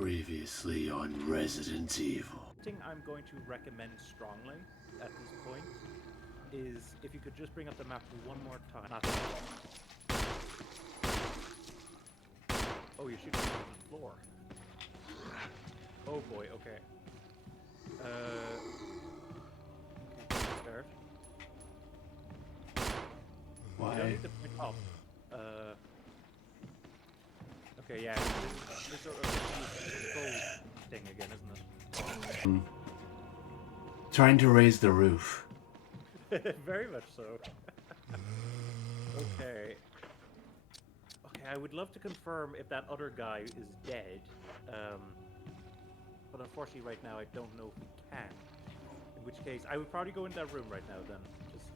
Previously on Resident Evil. Thing I'm going to recommend strongly at this point is if you could just bring up the map one more time. Not oh, you're shooting on the floor. Oh boy, okay. Start. Why? You don't need to point up. Okay, yeah, this sort of control thing again, isn't it? Trying to raise the roof. Very much so. Okay. Okay, I would love to confirm if that other guy is dead. But unfortunately right now I don't know if we can. In which case, I would probably go in that room right now then. Just...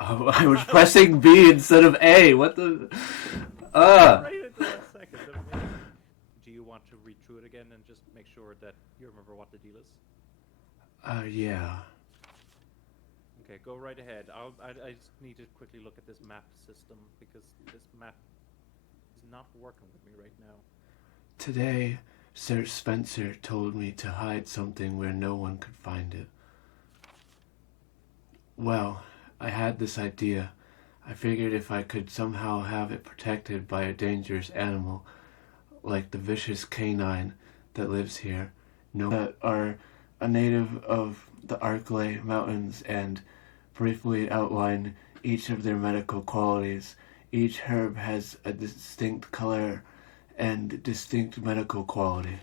Oh, I was pressing B instead of A. What the... Right at the last second. Do you want to read through it again and just make sure that you remember what the deal is? Yeah. Okay, go right ahead. I just need to quickly look at this map system because this map is not working with me right now. Today, Sir Spencer told me to hide something where no one could find it. Well, I had this idea. I figured if I could somehow have it protected by a dangerous animal, like the vicious canine that lives here, that are a native of the Arklay Mountains, and briefly outline each of their medical qualities. Each herb has a distinct color and distinct medical quality.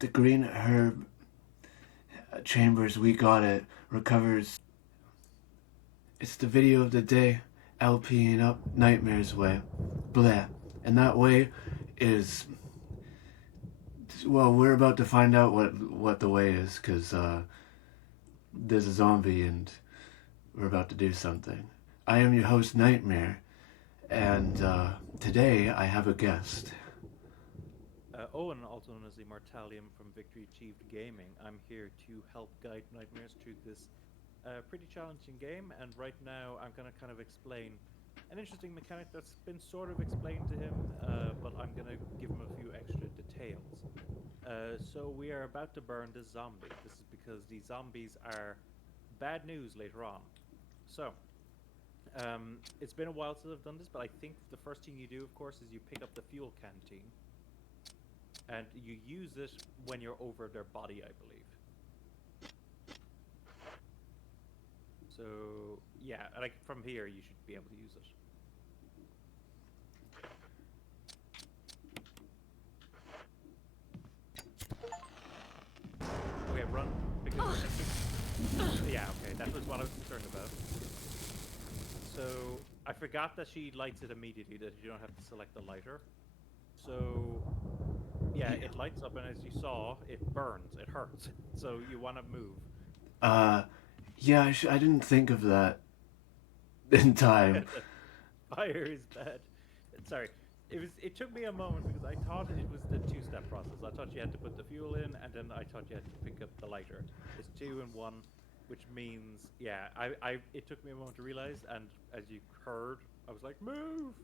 The green herb chambers we got it recovers. It's the video of the day, LPing up Nightmare's way. Blah. And that way is... Well, we're about to find out what the way is, because there's a zombie and we're about to do something. I am your host, Nightmare, and today I have a guest. Owen, also known as Immortalium from Victory Achieved Gaming. I'm here to help guide Nightmares through this pretty challenging game, and right now I'm going to kind of explain an interesting mechanic that's been sort of explained to him, but I'm going to give him a few extra details. So we are about to burn this zombie. This is because these zombies are bad news later on. So, it's been a while since I've done this, but I think the first thing you do, of course, is you pick up the fuel canteen. And you use it when you're over their body, I believe. So, yeah, like from here you should be able to use it. Okay, run. Because yeah, okay, that was what I was concerned about. So, I forgot that she lights it immediately, that you don't have to select the lighter. So, yeah, it lights up, and as you saw, it burns, it hurts. So you want to move. Yeah, I didn't think of that in time. Fire is bad. Sorry. It took me a moment because I thought it was the two-step process. I thought you had to put the fuel in, and then I thought you had to pick up the lighter. It's 2 and 1, which means, yeah, it took me a moment to realize, and as you heard, I was like, move!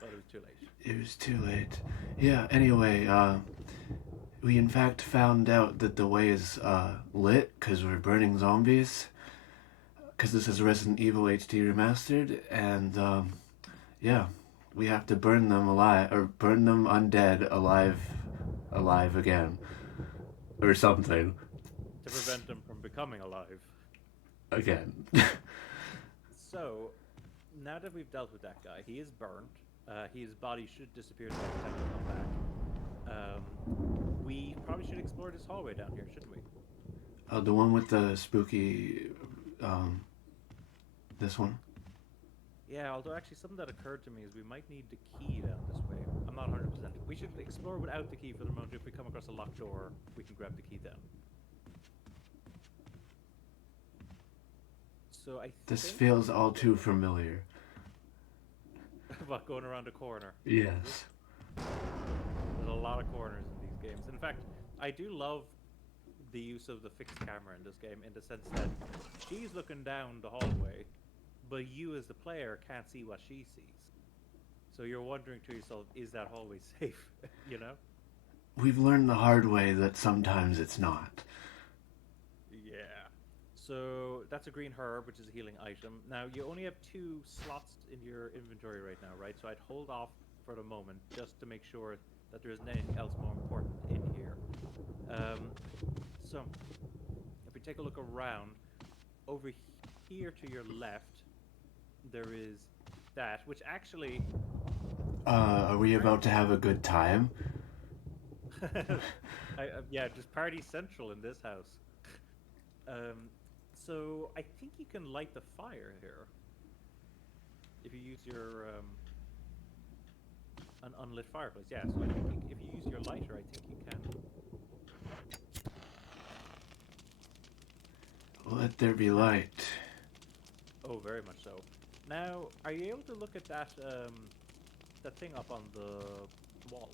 But it was too late. It was too late. Yeah, anyway, we in fact found out that the way is lit because we're burning zombies. Because this is Resident Evil HD Remastered, and yeah, we have to burn them alive, or burn them undead, alive again, or something. To prevent them from becoming alive. Again. So, now that we've dealt with that guy, he is burnt. His body should disappear the next time we come back. We probably should explore this hallway down here, shouldn't we? The one with the spooky, this one? Yeah, although actually something that occurred to me is we might need the key down this way. I'm not 100%. We should explore without the key for the moment. If we come across a locked door, we can grab the key then. So I This feels all too familiar. What, going around a corner? Yes. There's a lot of corners in these games. In fact, I do love the use of the fixed camera in this game, in the sense that she's looking down the hallway, but you as the player can't see what she sees. So you're wondering to yourself, is that hallway safe? You know? we've learned the hard way that sometimes it's not. Yeah. So that's a green herb, which is a healing item. Now you only have 2 slots in your inventory right now, right? So I'd hold off for the moment just to make sure that there isn't anything else more important in here. So if we take a look around, over here to your left, there is that, which actually, Are we about to have a good time? yeah, just party central in this house. Um, so I think you can light the fire here if you use your an unlit fireplace. Yeah, so I think if you use your lighter, I think you can. Let there be light. Oh, very much so. Now, are you able to look at that that thing up on the wall?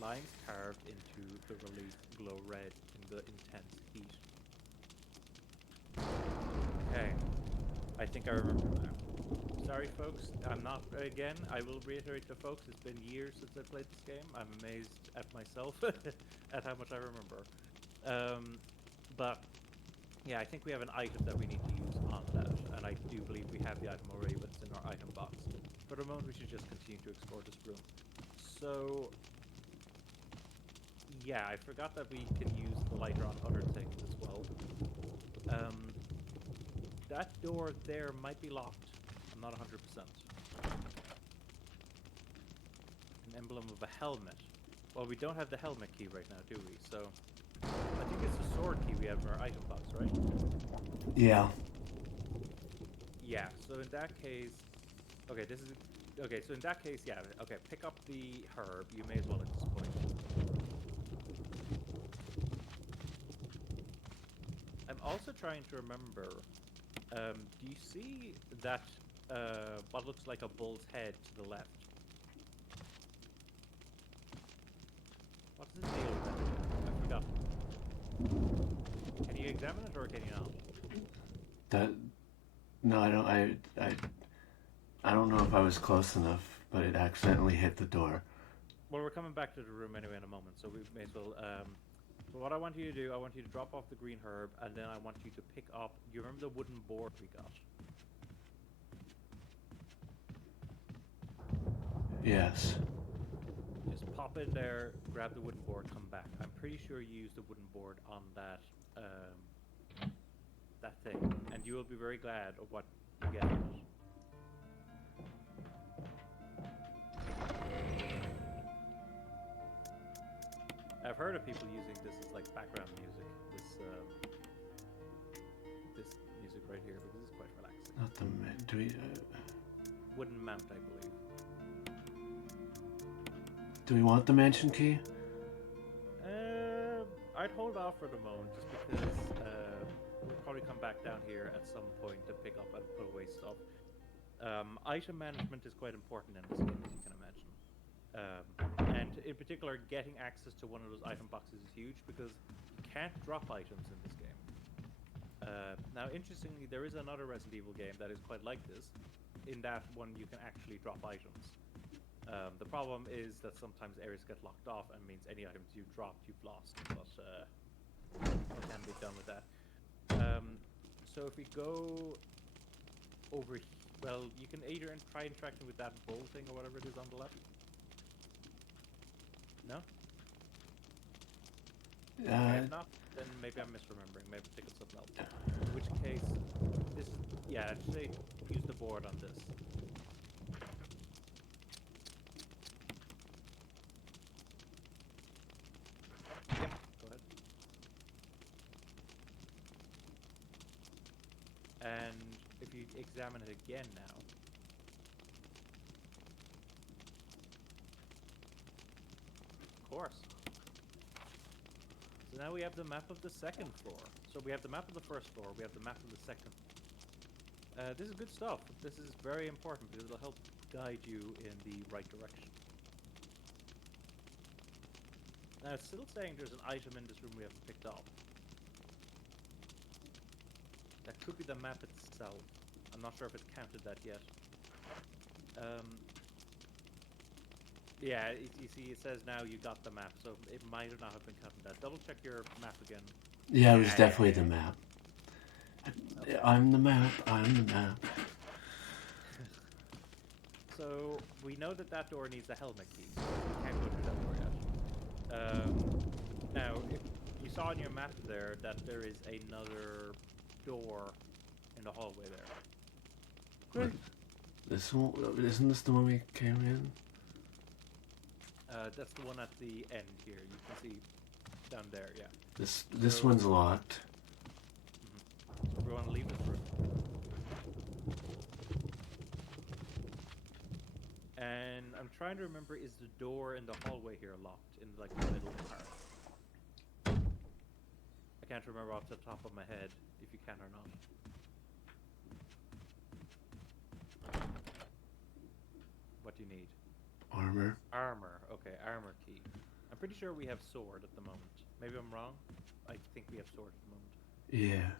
Lines carved into the relief glow red in the intense heat. Okay, I think I remember now. Sorry, folks. I'm not. Again, I will reiterate to folks. It's been years since I played this game. I'm amazed at myself at how much I remember. But yeah, I think we have an item that we need to use on that, and I do believe we have the item already, but it's in our item box. For the moment, we should just continue to explore this room. So yeah, I forgot that we can use the lighter on other things as well. That door there might be locked. I'm not 100%. An emblem of a helmet. Well, we don't have the helmet key right now, do we? So I think it's the sword key we have in our item box, right? Yeah. Yeah, so in that case... Okay, this is... Okay, so in that case, yeah, okay, pick up the herb. You may as well at this point. I'm also trying to remember... do you see that, what looks like a bull's head to the left? What's the deal with that? I forgot. Can you examine it or can you not? That. No, I don't. I don't know if I was close enough, but it accidentally hit the door. Well, we're coming back to the room anyway in a moment, so we may as well. But what I want you to do, I want you to drop off the green herb, and then I want you to pick up. You remember the wooden board we got? Yes. Just pop in there, grab the wooden board, come back. I'm pretty sure you used the wooden board on that that thing, and you will be very glad of what you get. I've heard of people using this as like background music. This music right here because it's quite relaxing. Not the do we? Wooden mount, I believe. Do we want the mansion key? I'd hold off for the moment just because we'll probably come back down here at some point to pick up and put away stuff. Item management is quite important in this game, as you can imagine. And in particular, getting access to one of those item boxes is huge because you can't drop items in this game. Now, interestingly, there is another Resident Evil game that is quite like this. In that one, you can actually drop items. The problem is that sometimes areas get locked off and means any items you dropped, you've lost. But what can be done with that? So if we go over here, well, you can either try interacting with that bull thing or whatever it is on the left. No? Okay, if not, then maybe I'm misremembering. Maybe think of something else. In which case, this is... Yeah, I'd say use the board on this. Yep, go ahead. And if you examine it again now... Of course. So now we have the map of the second floor. So we have the map of the first floor, we have the map of the second. This is good stuff. This is very important because it'll help guide you in the right direction. Now it's still saying there's an item in this room we haven't picked up. That could be the map itself. I'm not sure if it's counted that yet. Yeah, you see, it says now you got the map, so it might not have been cut in that. Double check your map again. Yeah, it was definitely the map. Okay. I'm the map. I'm the map. So we know that that door needs a helmet key. So we can't go through that door yet. Now, if you saw on your map there that there is another door in the hallway there. What? This one, isn't this the one we came in? That's the one at the end here. You can see down there, yeah. This one's locked. We want to leave this room. And I'm trying to remember, is the door in the hallway here locked in like the middle part? I can't remember off the top of my head if you can or not. What do you need? Armor. Armor. Okay, armor key. I'm pretty sure we have sword at the moment. Maybe I'm wrong. I think we have sword at the moment. Yeah.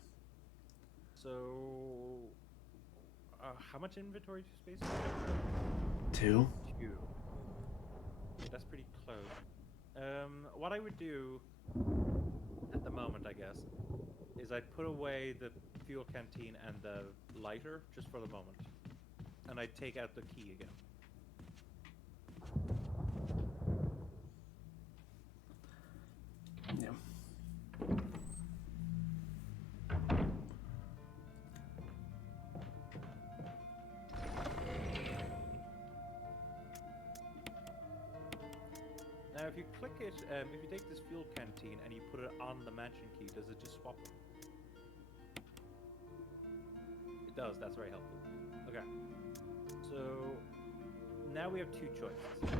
So, how much inventory space do you have? 2. 2. Okay, that's pretty close. What I would do at the moment, I guess, is I'd put away the fuel canteen and the lighter just for the moment, and I'd take out the key again. Yeah. Now, if you click it, if you take this fuel canteen and you put it on the mansion key, does it just swap them? It does. That's very helpful. Okay. So now we have 2 choices.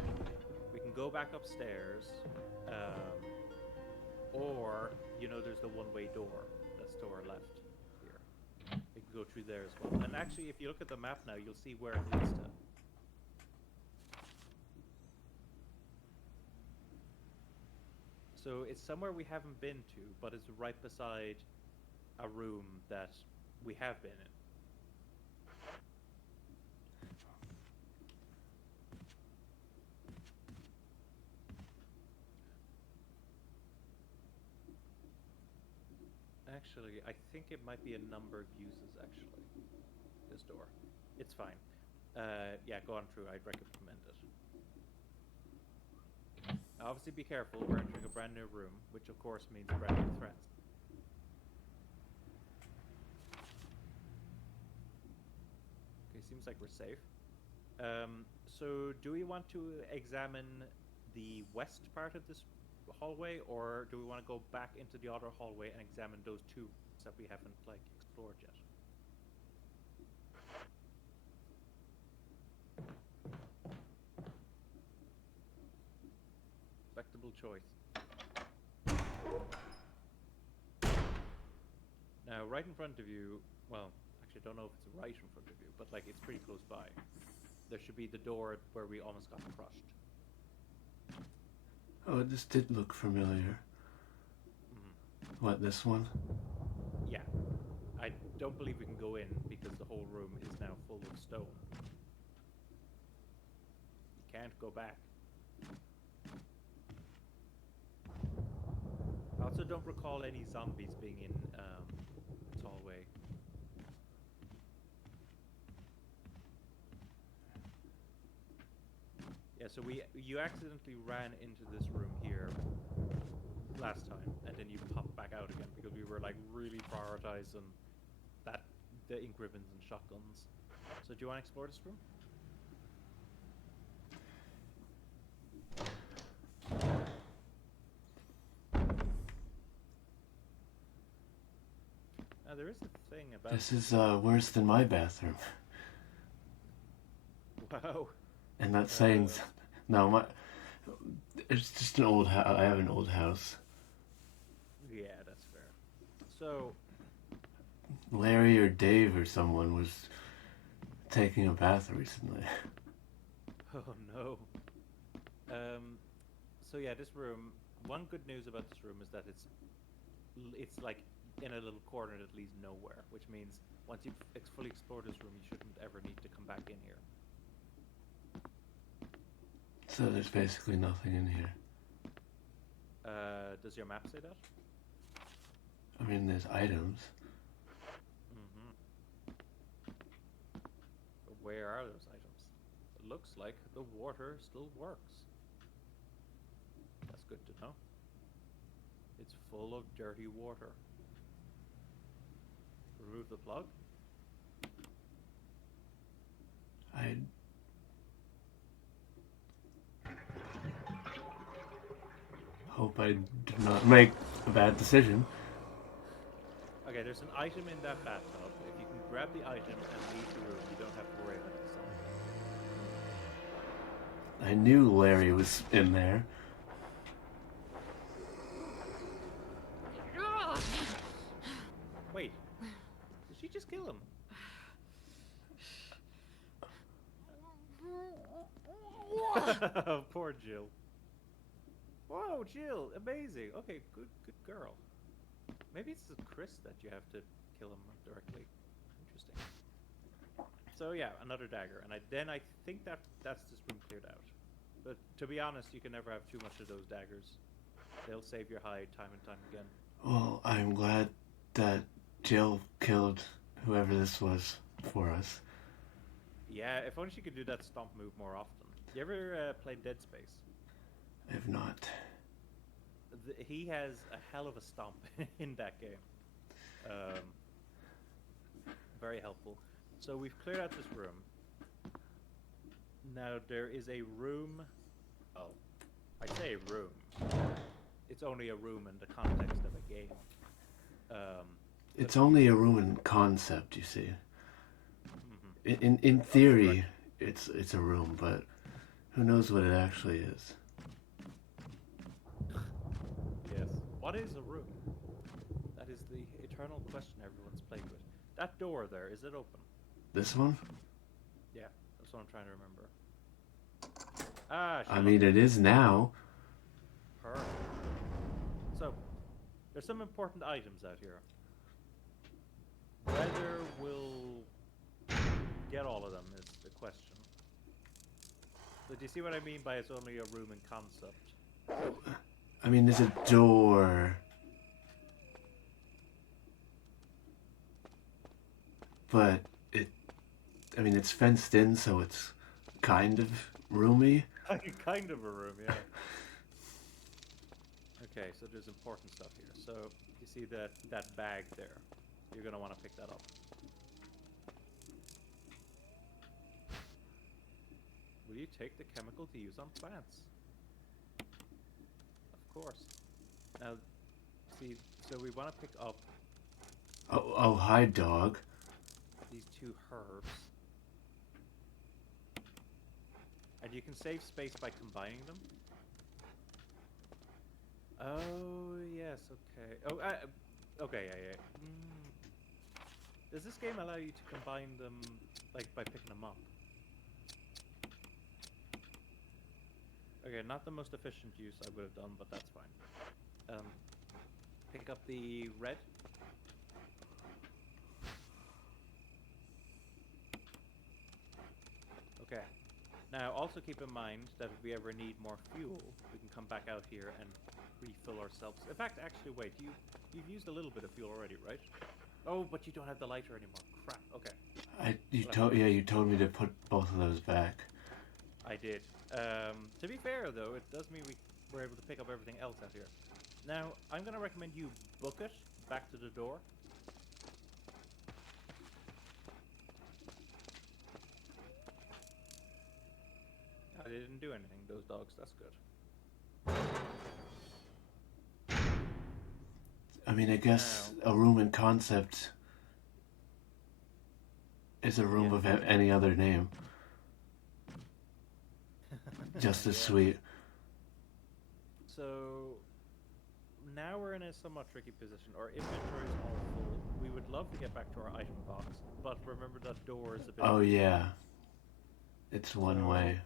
We can go back upstairs, or there's the one-way door that's to our left here. We can go through there as well. And actually, if you look at the map now, you'll see where it leads to. So it's somewhere we haven't been to, but it's right beside a room that we have been in. Actually, I think it might be a number of uses, actually. This door. It's fine. Yeah, go on through. I'd recommend it. Obviously, be careful. We're entering a brand new room, which of course means brand new threats. Okay, seems like we're safe. So do we want to examine the west part of this hallway, or do we want to go back into the other hallway and examine those 2 rooms that we haven't explored yet? Respectable choice. Now, right in front of you, well, actually, I don't know if it's right in front of you, but it's pretty close by. There should be the door where we almost got crushed. Oh, this did look familiar. What, this one? Yeah. I don't believe we can go in because the whole room is now full of stone. You can't go back. I also don't recall any zombies being in this hallway. Yeah, so you accidentally ran into this room here last time, and then you popped back out again because we were really prioritizing the ink ribbons and shotguns. So do you want to explore this room? Now there is a thing about This is worse than my bathroom. Wow. And that's saying no. It's just an old house. I have an old house. Yeah, that's fair. So Larry or Dave or someone was taking a bath recently. oh no. So yeah, this room. One good news about this room is that it's in a little corner that leads nowhere, which means once you've fully explored this room, you shouldn't ever need to come back in here. So there's basically nothing in here. Does your map say that? I mean, there's items. Mm-hmm. But where are those items? It looks like the water still works. That's good to know. It's full of dirty water. Remove the plug. I hope I did not make a bad decision. Okay, there's an item in that bathtub. If you can grab the item and leave the room, you don't have to worry about the zombie. I knew Larry was in there. Wait, did she just kill him? Poor Jill. Whoa, Jill, amazing. Okay, good girl. Maybe it's Chris that you have to kill him directly. Interesting. So yeah, another dagger, and then I think that's this room cleared out. But to be honest, you can never have too much of those daggers. They'll save your hide time and time again. Well, I'm glad that Jill killed whoever this was for us. Yeah, if only she could do that stomp move more often. You ever played Dead Space? I have not. He has a hell of a stomp in that game. Very helpful. So we've cleared out this room. Now there is a room. Oh, I say room. It's only a room in the context of a game. It's only a room in concept, you see. Mm-hmm. In theory, it's a room, but who knows what it actually is. Yes. What is a room? That is the eternal question everyone's played with. That door there, is it open? This one? Yeah, that's what I'm trying to remember. I mean, it is now. Perfect. So, there's some important items out here. Whether we'll get all of them is the question. So do you see what I mean by it's only a room in concept? I mean, there's a door. But it's fenced in, so it's kind of roomy. Kind of a room, yeah. Okay, so there's important stuff here. So you see that bag there. You're going to want to pick that up. Will you take the chemical to use on plants? Of course. Now, see, so we want to pick up Oh, hi, dog. these two herbs. And you can save space by combining them. Oh, yes, okay. Oh, okay, yeah. Does this game allow you to combine them, like, by picking them up? Okay, not the most efficient use I would have done, but that's fine. Pick up the red. Okay. Now, also keep in mind that if we ever need more fuel, we can come back out here and refill ourselves. In fact, actually, wait, you've used a little bit of fuel already, right? Oh, but you don't have the lighter anymore. Crap. Okay. You told me to put both of those back. I did. To be fair, though, it does mean we were able to pick up everything else out here. Now, I'm going to recommend you book it back to the door. They didn't do anything, those dogs. That's good. I mean, I guess a room in concept is a room of any other name. Just as sweet. So now we're in a somewhat tricky position. Our inventory is all full. We would love to get back to our item box, but remember that door is a bit... Oh yeah, it's one way.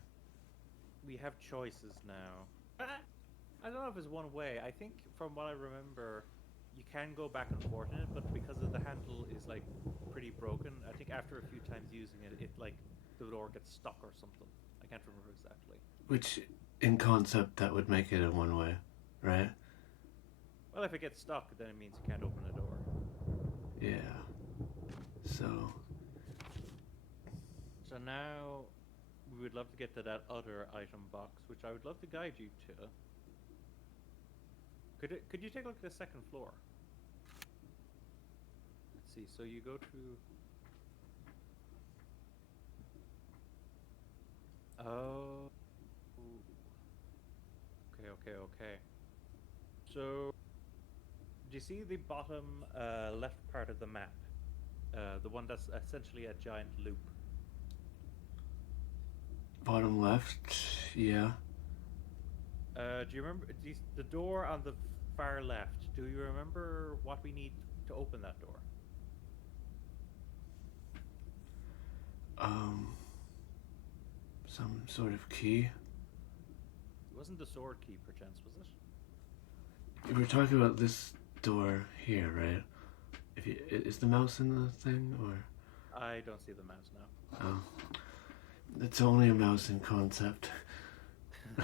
We have choices now. I don't know if it's one way. I think from what I remember, you can go back and forth in it, but because of the handle is like pretty broken, I think after a few times using it, like the door gets stuck or something. I can't remember exactly. Which in concept, that would make it a one-way, right? Well, if it gets stuck, then it means you can't open the door. Yeah. So. So now we would love to get to that other item box, which I would love to guide you to. Could you take a look at the second floor? Let's see. So you go to. Oh. Okay. So, do you see the bottom left part of the map? The one that's essentially a giant loop. Bottom left, yeah. Do you remember the door on the far left? Do you remember what we need to open that door? Some sort of key. It wasn't the sword key, perchance, was it? You were talking about this door here, right? Is the mouse in the thing, or? I don't see the mouse now. Oh. It's only a mouse in concept. The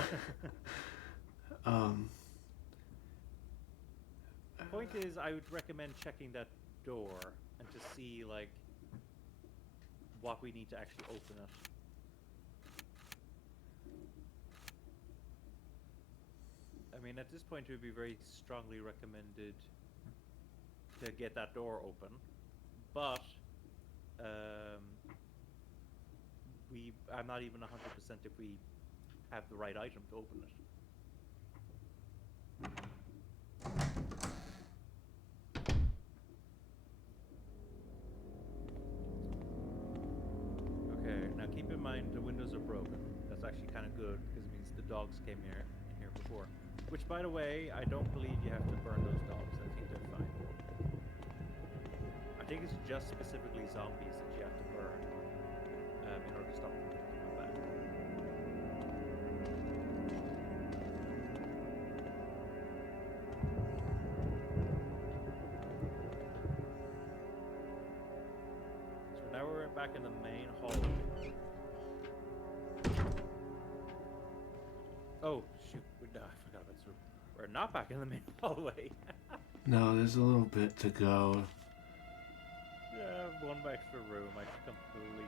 point is, I would recommend checking that door and to see, like, what we need to actually open it. I mean, at this point, it would be very strongly recommended to get that door open, but I'm not even 100% if we have the right item to open it. Okay, now keep in mind the windows are broken. That's actually kind of good because it means the dogs came in here before. Which, by the way, I don't believe you have to burn those dogs. I think they're fine. I think it's just specifically zombies that you have to burn in order to stop them from coming back. So now we're back in the main hallway. Oh, shoot. I forgot about this room. We're not back in the main hallway. No, there's a little bit to go. Yeah, one extra room. I completely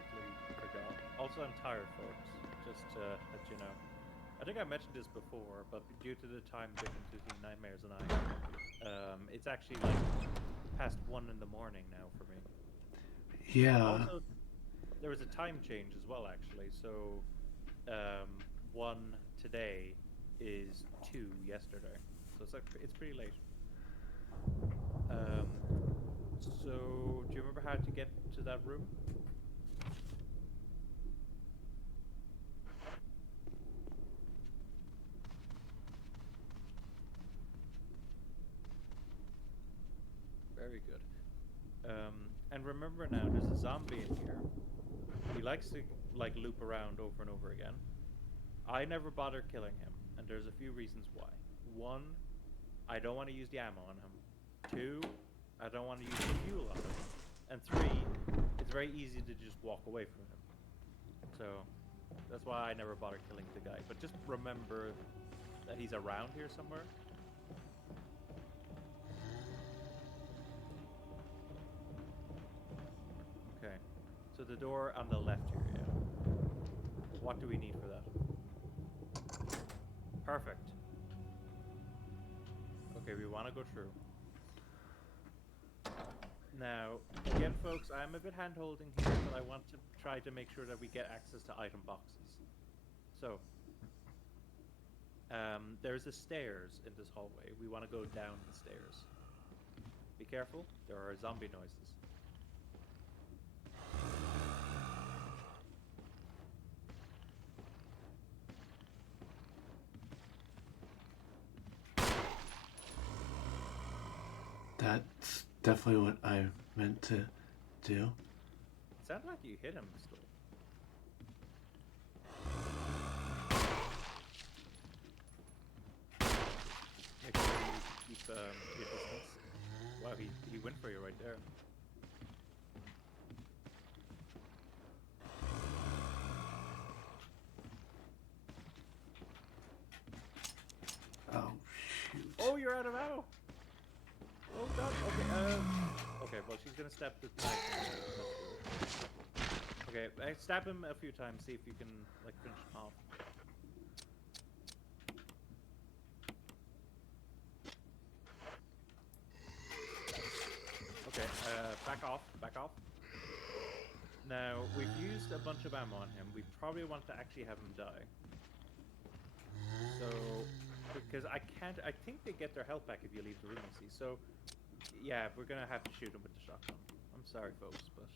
forgot. Also, I'm tired, folks. Just to let you know. I think I mentioned this before, but due to the time difference between Nightmares and I, it's actually like past 1 in the morning now for me. Yeah. Also, there was a time change as well, actually. So, 1 today is 2 yesterday. So it's like it's pretty late. So do you remember how to get to that room? Very good. And remember now, there's a zombie in here. He likes to like loop around over and over again. I never bother killing him, and there's a few reasons why. 1, I don't want to use the ammo on him. 2, I don't want to use the fuel on him. And 3, it's very easy to just walk away from him. So that's why I never bother killing the guy. But just remember that he's around here somewhere. Okay. So the door on the left here, yeah. What do we need for that? Perfect. Okay, we want to go through. Now, again, folks, I'm a bit hand-holding here, but I want to try to make sure that we get access to item boxes. So, there's a stairs in this hallway. We want to go down the stairs. Be careful, there are zombie noises. That's definitely what I meant to do. It sounded like you hit him, still. Make sure you keep your distance. Wow, he went for you right there. gonna stab the knife. Okay, stab him a few times. See if you can like finish him off. Okay, back off, back off. Now, we've used a bunch of ammo on him. We probably want to actually have him die. So, because I think they get their health back if you leave the room, you see. So, yeah, we're gonna have to shoot him with the shotgun. I'm sorry, folks, but...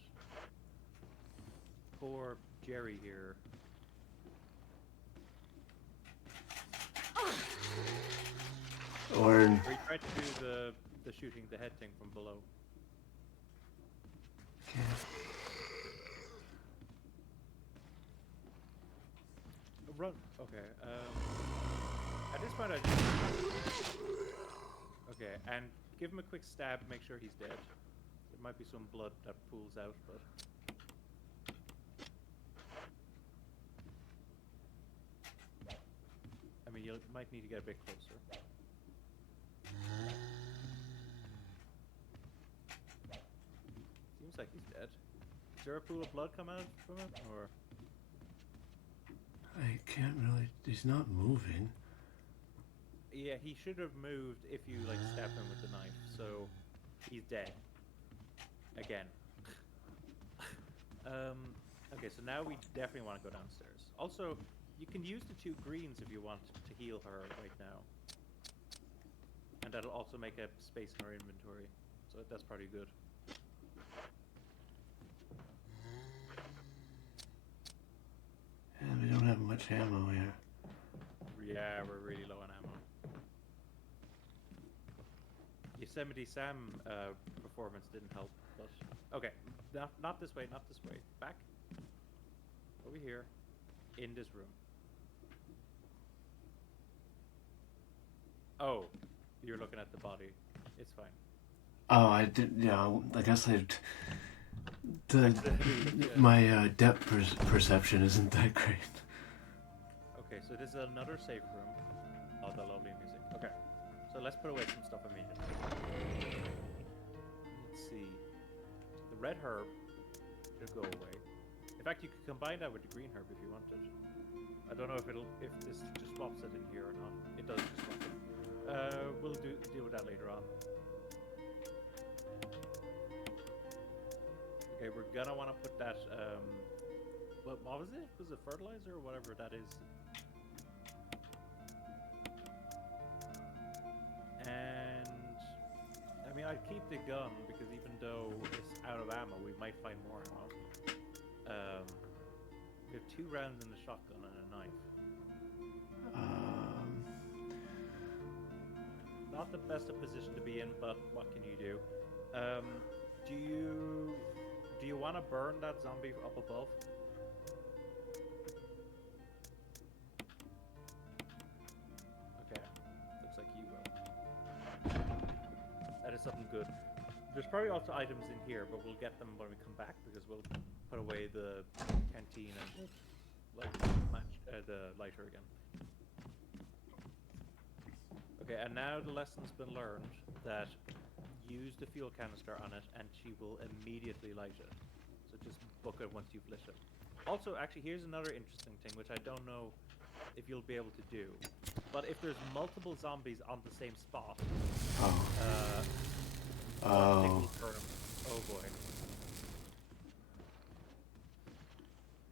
Poor Jerry here. Or... We tried to do the shooting the head thing from below. Okay. Run. Okay. At this point, okay, and give him a quick stab. Make sure he's dead. There might be some blood that pools out, but. I mean, you might need to get a bit closer. Seems like he's dead. Is there a pool of blood come out from him, or? I can't really... He's not moving. Yeah, he should have moved if you, like, stabbed him with the knife, so he's dead. Again. Okay, so now we definitely want to go downstairs. Also, you can use the 2 greens if you want to heal her right now. And that'll also make a space in our inventory, so that's probably good. And we don't have much ammo here. Yeah, we're really low on ammo. Yosemite Sam performance didn't help, but... Okay, not this way, not this way. Back. Over here. In this room. Oh, you're looking at the body. It's fine. Oh, I did... Yeah, I guess my depth perception isn't that great. Okay, so this is another safe room. Oh, the lovely music. Okay, so let's put away some stuff immediately. Let's see. The red herb should go away. In fact, you could combine that with the green herb if you wanted. I don't know if this just swaps it in here or not. It does just swap it. We'll deal with that later on. Okay, we're gonna want to put that, what was it? Was it fertilizer or whatever that is? And, I mean, I'd keep the gun, because even though it's out of ammo, we might find more ammo. We have 2 rounds in the shotgun and a knife. Not the best of position to be in, but what can you do? Do you want to burn that zombie up above? Okay, looks like you will. That is something good. There's probably also items in here, but we'll get them when we come back because we'll put away the canteen and the lighter again. Okay, and now the lesson's been learned that use the fuel canister on it and she will immediately light it. So just book it once you've lit it. Also, actually, here's another interesting thing which I don't know if you'll be able to do. But if there's multiple zombies on the same spot, Oh boy.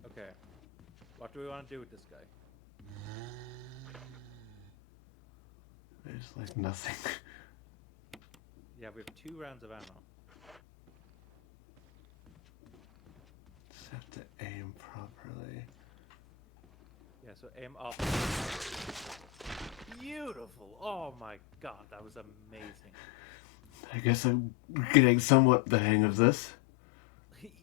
Okay. What do we want to do with this guy? There's like nothing. Yeah, we have 2 rounds of ammo. Just have to aim properly. Yeah, so aim up. Beautiful! Oh my god, that was amazing. I guess I'm getting somewhat the hang of this.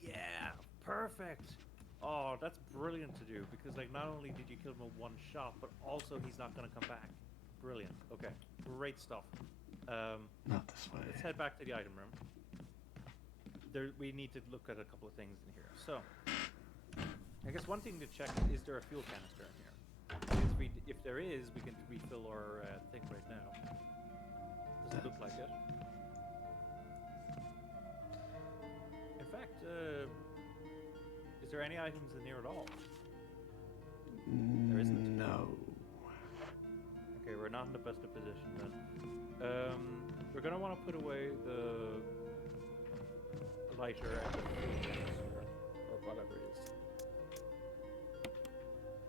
Yeah, perfect! Oh, that's brilliant to do, because like not only did you kill him with 1 shot, but also he's not going to come back. Brilliant. Okay, great stuff. Not this way. Let's head back to the item room. We need to look at a couple of things in here. So, I guess one thing to check is there a fuel canister in here? Because if there is, we can refill our thing right now. Does it look like it? there any items in here at all? There isn't. No. Okay, we're not in the best of position then. We're gonna want to put away the lighter and the fuel canister, or whatever it is.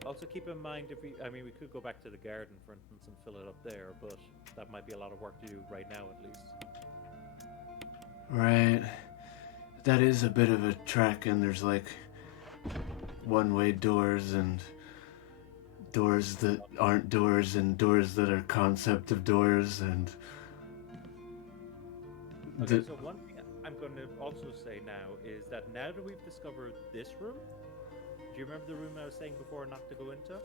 Also keep in mind we could go back to the garden, for instance, and fill it up there, but that might be a lot of work to do right now at least. Right. That is a bit of a trek, and there's like one-way doors and doors that aren't doors and doors that are concept of doors and... Okay, so one thing I'm going to also say now is that now that we've discovered this room, do you remember the room I was saying before not to go into?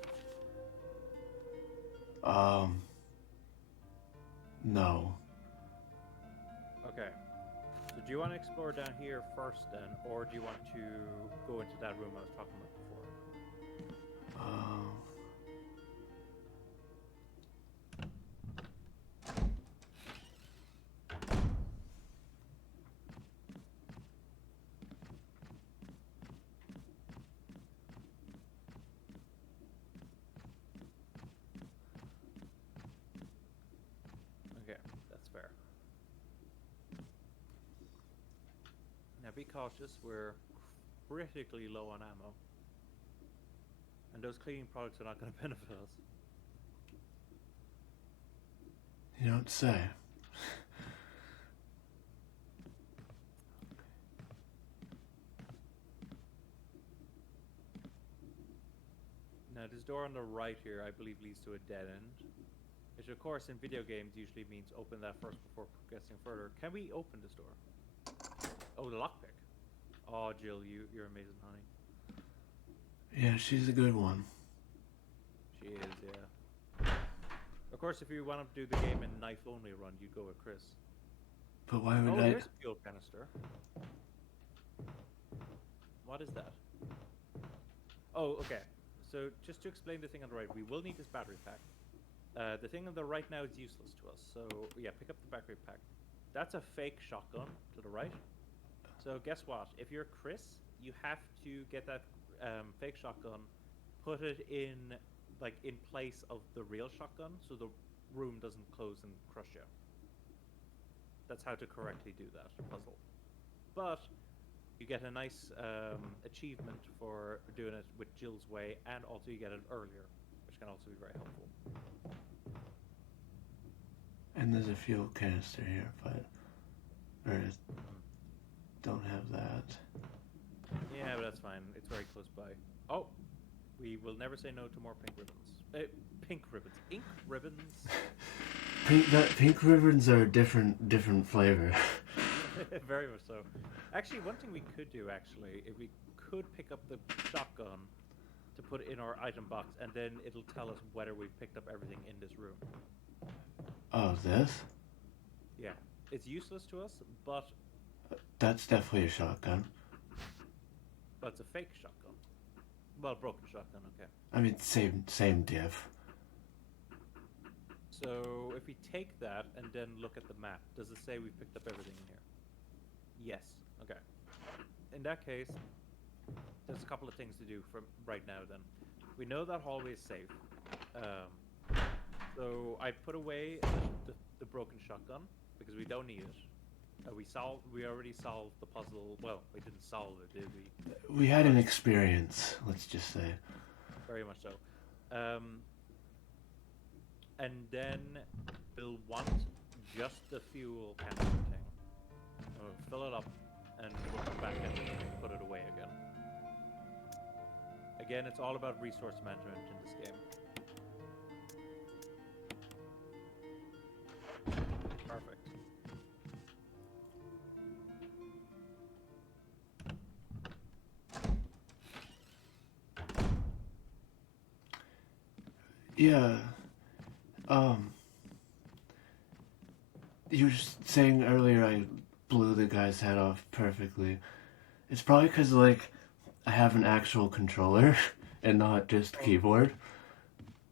No. Okay. So do you want to explore down here first then, or do you want to go into that room I was talking about before? Okay, that's fair. Now be cautious, we're critically low on ammo. And those cleaning products are not going to benefit us. You don't say. Now this door on the right here, I believe, leads to a dead end. Which of course in video games usually means open that first before progressing further. Can we open this door? Oh, the lockpick. Oh, Jill, you're amazing, honey. Yeah, she's a good one. She is, yeah. Of course, if you want to do the game in knife-only run, you'd go with Chris. But why would Oh, I... there's a fuel canister. What is that? Oh, okay. So, just to explain the thing on the right, we will need this battery pack. The thing on the right now is useless to us, so yeah, pick up the battery pack. That's a fake shotgun to the right. So guess what? If you're Chris, you have to get that fake shotgun, put it in place of the real shotgun, so the room doesn't close and crush you. That's how to correctly do that puzzle. But you get a nice achievement for doing it with Jill's way, and also you get it earlier, which can also be very helpful. And there's a fuel canister here, but... don't have that. Yeah, but that's fine. It's very close by. Oh! We will never say no to more pink ribbons. Pink ribbons. Ink ribbons! Pink ribbons are a different flavor. Very much so. Actually, one thing we could do, if we could pick up the shotgun to put in our item box, and then it'll tell us whether we've picked up everything in this room. Oh, this? Yeah. It's useless to us, but... That's definitely a shotgun. But it's a fake shotgun. Well, broken shotgun, okay. I mean, same diff. So, if we take that and then look at the map, does it say we've picked up everything in here? Yes. Okay. In that case, there's a couple of things to do from right now then. We know that hallway is safe. So, I put away the broken shotgun, because we don't need it. We already solved the puzzle. Well, we didn't solve it, did we? We had an experience, let's just say. Very much so. And then we'll want just the fuel canister thing. We'll fill it up, and we'll come back and put it away again. Again, it's all about resource management in this game. Perfect. Yeah. You were saying earlier I blew the guy's head off perfectly. It's probably because, like, I have an actual controller and not just keyboard.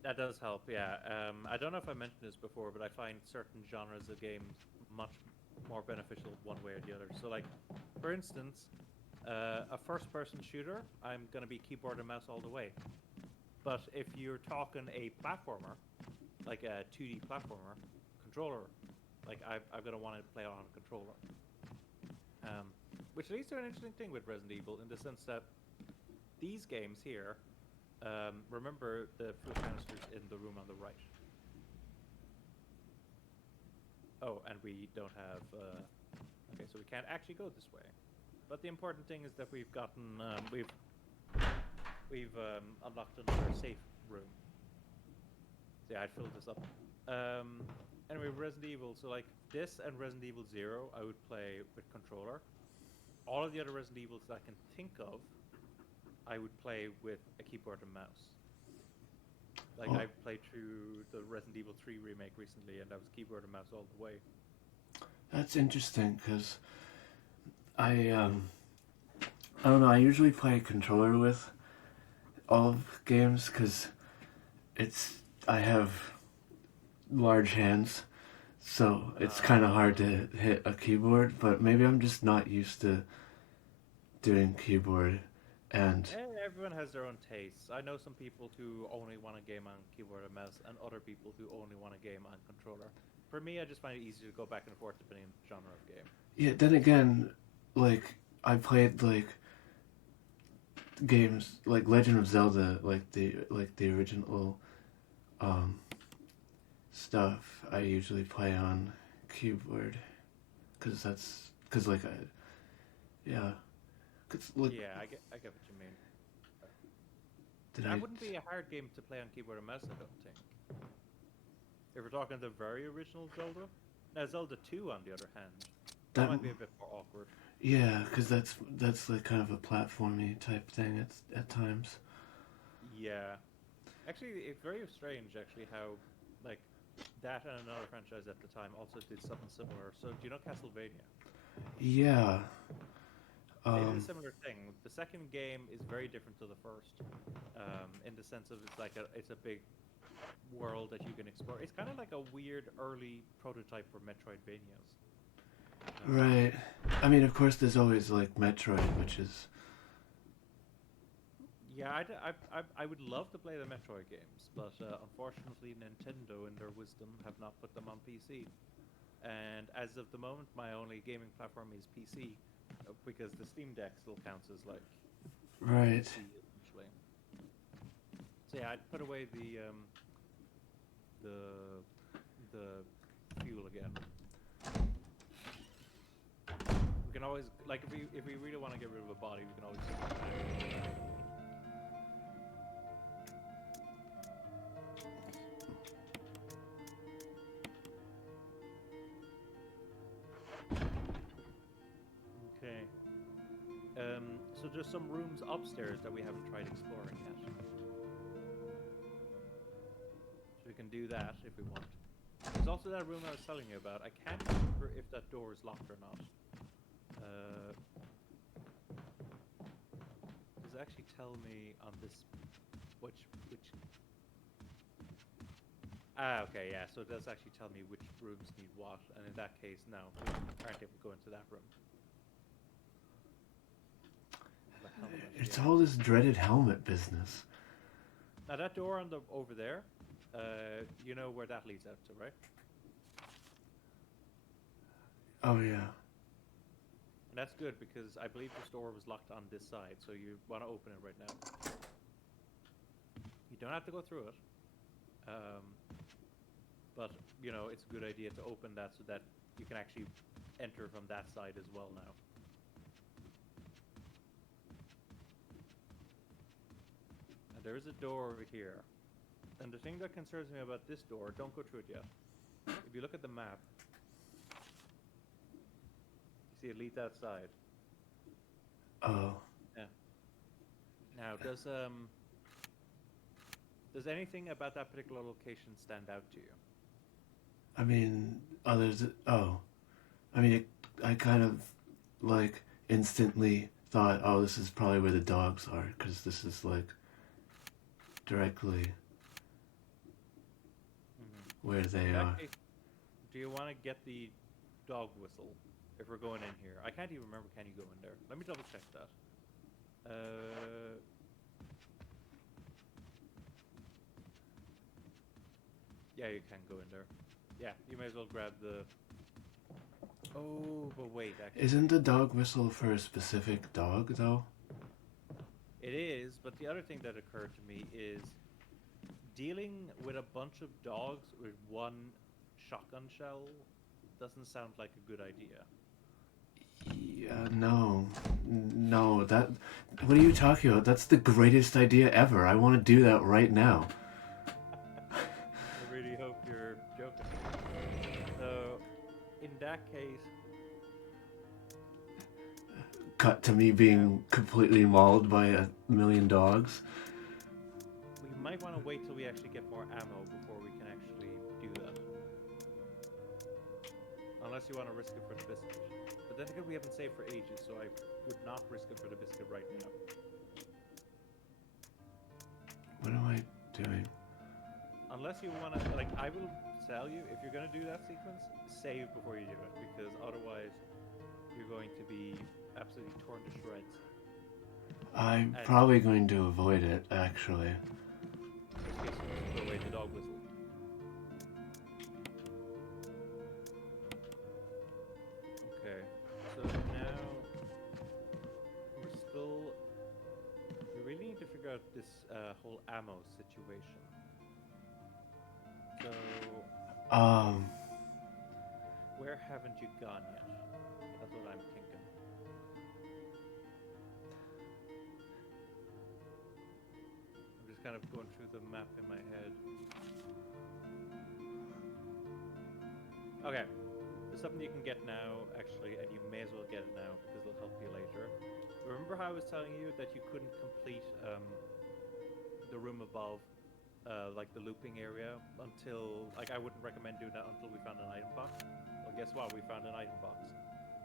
That does help, yeah. I don't know if I mentioned this before, but I find certain genres of games much more beneficial one way or the other. So, like, for instance, A first-person shooter, I'm gonna be keyboard and mouse all the way. But if you're talking a platformer, like a 2D platformer, controller, like I'm gonna want to play on a controller. Which leads to an interesting thing with Resident Evil in the sense that these games here, remember the fuel canisters in the room on the right. Oh, and we don't have. Okay, so we can't actually go this way. But the important thing is that we've gotten we've unlocked another safe room. So yeah, I'd fill this up. Anyway, Resident Evil. So like this and Resident Evil 0, I would play with controller. All of the other Resident Evils that I can think of, I would play with a keyboard and mouse. Like I played through the Resident Evil 3 remake recently, and that was keyboard and mouse all the way. That's interesting because I don't know. I usually play controller with all games because I have large hands, so it's kind of hard to hit a keyboard. But maybe I'm just not used to doing keyboard. And everyone has their own tastes. I know some people who only want to game on keyboard and mouse, and other people who only want to game on controller. For me, I just find it easy to go back and forth depending on the genre of game. yeah, then again, like I played like games like Legend of Zelda, like the original stuff. I usually play on keyboard because like yeah. Look, Yeah, I get what you mean. that wouldn't be a hard game to play on keyboard and mouse, I don't think. If we're talking the very original Zelda. Now, Zelda 2, on the other hand, that might be a bit more awkward. Yeah, because that's like kind of a platformy type thing at times. Yeah. Actually, it's very strange, actually, how, like, that and another franchise at the time also did something similar. So, do you know Castlevania? Yeah. They did a similar thing. The second game is very different to the first, in the sense of it's a big world that you can explore. It's kind of like a weird early prototype for Metroidvanias. Right. I mean, of course, there's always like Metroid, which is. Yeah, I would love to play the Metroid games, but unfortunately, Nintendo, in their wisdom, have not put them on PC. And as of the moment, my only gaming platform is PC. Because the Steam Deck still counts as like right. PC, essentially. So yeah, I'd put away the fuel again. We can always like if we really want to get rid of a body, we can always. So there's some rooms upstairs that we haven't tried exploring yet. So we can do that if we want. There's also that room I was telling you about. I can't remember if that door is locked or not. Does it actually tell me on this which okay, yeah, so it does actually tell me which rooms need what, and in that case, no, we aren't able to go into that room. It's all this dreaded helmet business. Now that door on over there, you know where that leads out to, right? Oh yeah. And that's good because I believe this door was locked on this side, so you want to open it right now. You don't have to go through it, but you know it's a good idea to open that so that you can actually enter from that side as well now. There is a door over here. And the thing that concerns me about this door, don't go through it yet. If you look at the map, you see it leads outside. Oh. Yeah. Now, does anything about that particular location stand out to you? I mean, I kind of like instantly thought, oh, this is probably where the dogs are, because this is like directly where they are. Do you want to get the dog whistle If we're going in here. I can't even remember, can you go in there? Let me double check that. Yeah, you can go in there. Yeah, you may as well grab the... Oh, but wait, actually. Isn't the dog whistle for a specific dog, though? It is, but the other thing that occurred to me is dealing with a bunch of dogs with one shotgun shell doesn't sound like a good idea. Yeah, no. No, that... What are you talking about? That's the greatest idea ever. I want to do that right now. I really hope you're joking. So, in that case... Cut to me being completely mauled by 1,000,000 dogs. We might want to wait till we actually get more ammo before we can actually do that. Unless you want to risk it for the biscuit. But then again, we haven't saved for ages, so I would not risk it for the biscuit right now. What am I doing? Unless you want to, like, I will tell you, if you're going to do that sequence, save before you do it, because otherwise you're going to be absolutely torn to shreds. I'm probably going to avoid it, actually. Just throw away the dog whistle. Okay, so now we really need to figure out this whole ammo situation. So, where haven't you gone yet? That's what I'm thinking. I'm just kind of going through the map in my head. Okay, there's something you can get now, actually, and you may as well get it now because it'll help you later. Remember how I was telling you that you couldn't complete the room above, like the looping area, until, like, I wouldn't recommend doing that until we found an item box? Well, guess what? We found an item box.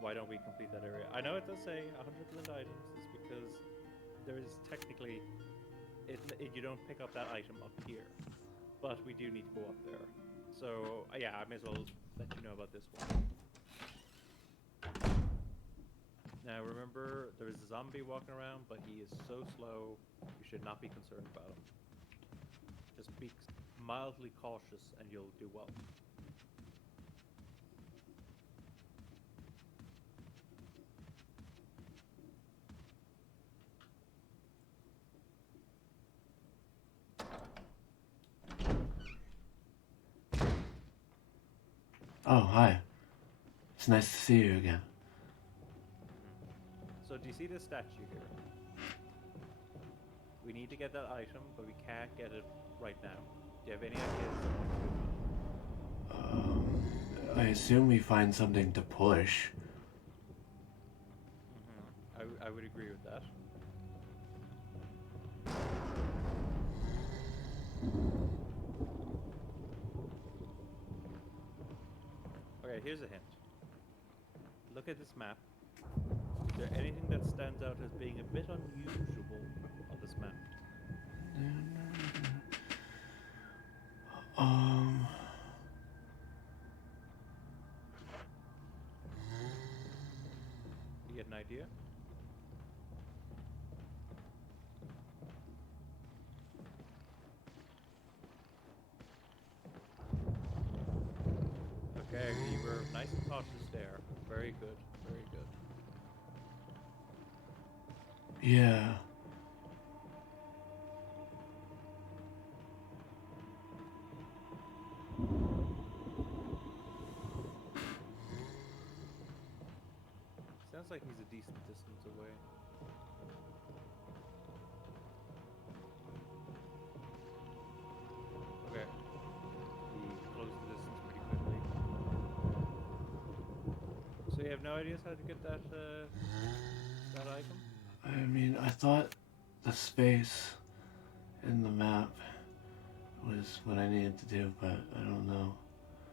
Why don't we complete that area? I know it does say 100% items. It's because there is technically, you don't pick up that item up here, but we do need to go up there. So yeah, I may as well let you know about this one. Now remember, there is a zombie walking around, but he is so slow, you should not be concerned about him. Just be mildly cautious and you'll do well. Oh, hi. It's nice to see you again. So do you see this statue here? We need to get that item, but we can't get it right now. Do you have any ideas? I assume we find something to push. I would agree with that. Okay, here's a hint. Look at this map. Is there anything that stands out as being a bit unusual on this map? You get an idea? Okay, you were nice and cautious there. Very good, very good. Yeah. Sounds like he's a decent distance away. Okay. He closed the distance pretty quickly. So you have no ideas how to get that that item? I mean, I thought the space in the map was what I needed to do, but I don't know.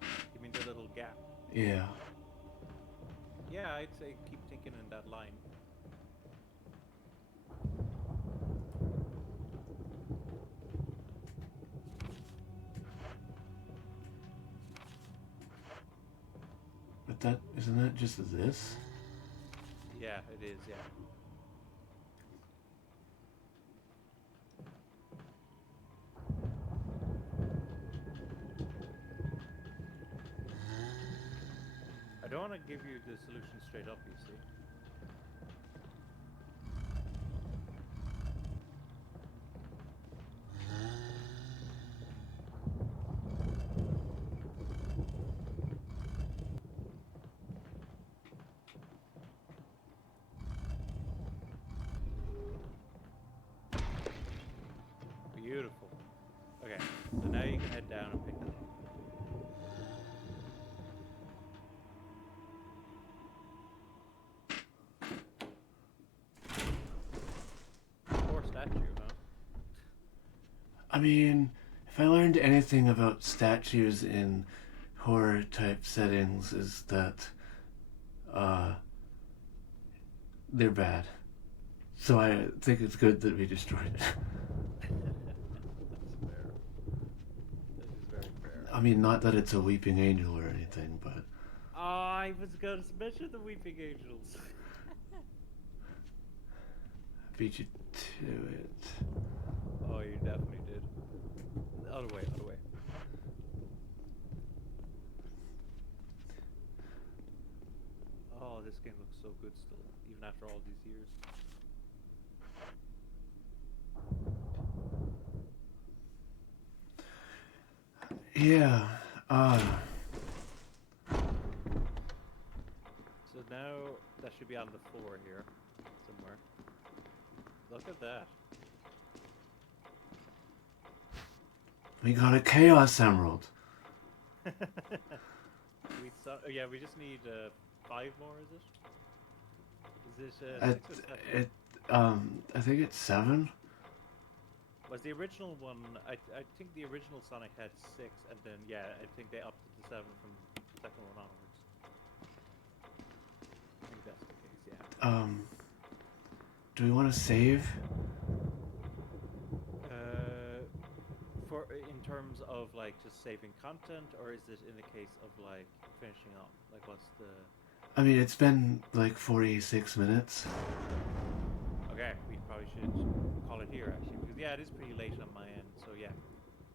You mean the little gap? Yeah. Yeah, I'd say keep thinking in that line. But isn't that just this? Yeah, it is, yeah. I don't want to give you the solution straight up, you see. Beautiful. Okay, so now you can head down and pick that up. Poor statue, huh? I mean, if I learned anything about statues in horror type settings, is that they're bad. So I think it's good that we destroyed it. That's fair. That is very fair. I mean, not that it's a weeping angel or anything, but I was going to mention the Weeping Angels. I beat you to it. Oh, you definitely did. Other way, other way. Oh, this game looks so good still, even after all these years. Yeah. So now that should be on the floor here, somewhere. Look at that. We got a Chaos Emerald. Yeah, we just need 5 more, is it? Is it 6 or 7? I think it's 7. Was the original one, I think the original Sonic had 6, and then, yeah, I think they upped it to 7 from the second one onwards. I think that's the case, yeah. Do we want to save? In terms of, like, just saving content, or is it in the case of, like, finishing up? Like, what's the... I mean, it's been like 46 minutes. Okay, we probably should call it here, actually, because, yeah, it is pretty late on my end, so, yeah.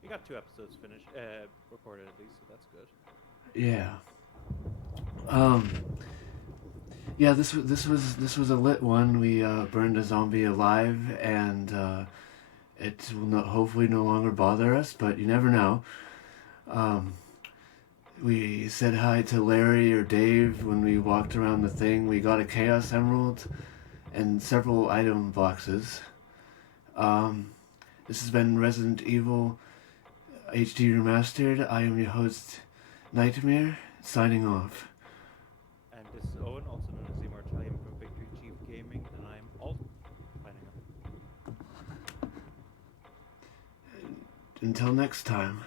We got 2 episodes finished, recorded at least, so that's good. Yeah. Yeah, this was a lit one. We burned a zombie alive, and it will hopefully no longer bother us, but you never know. We said hi to Larry or Dave when we walked around the thing. We got a Chaos Emerald and several item boxes. This has been Resident Evil HD Remastered. I am your host, Nightmare, signing off. And this is Owen, also known as Immortalium from PtVII Gaming, and I'm Alt, signing off. Until next time.